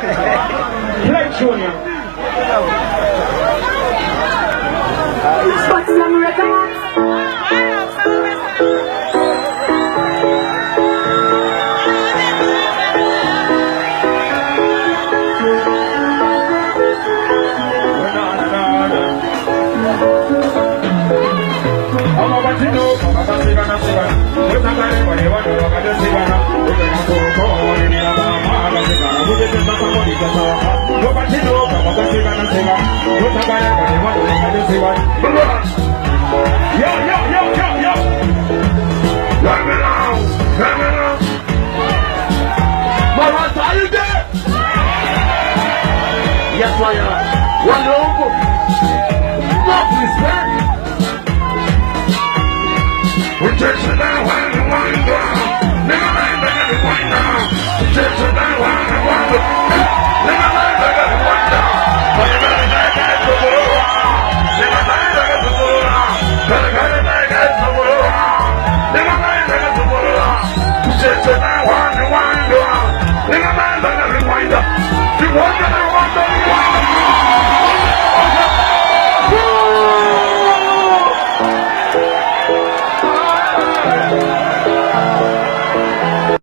Like Junior. But some records. Yes, why one local. Not respect. We're just now when you want to go. Never mind, back at the point now. Just now when you want to go. Never mind, back at the point now. But you gotta back at the world. Never mind, back at the world. Gotta back at the world. Never mind, back at the world. Just now when you want to go. Never mind, back at the point now. You want to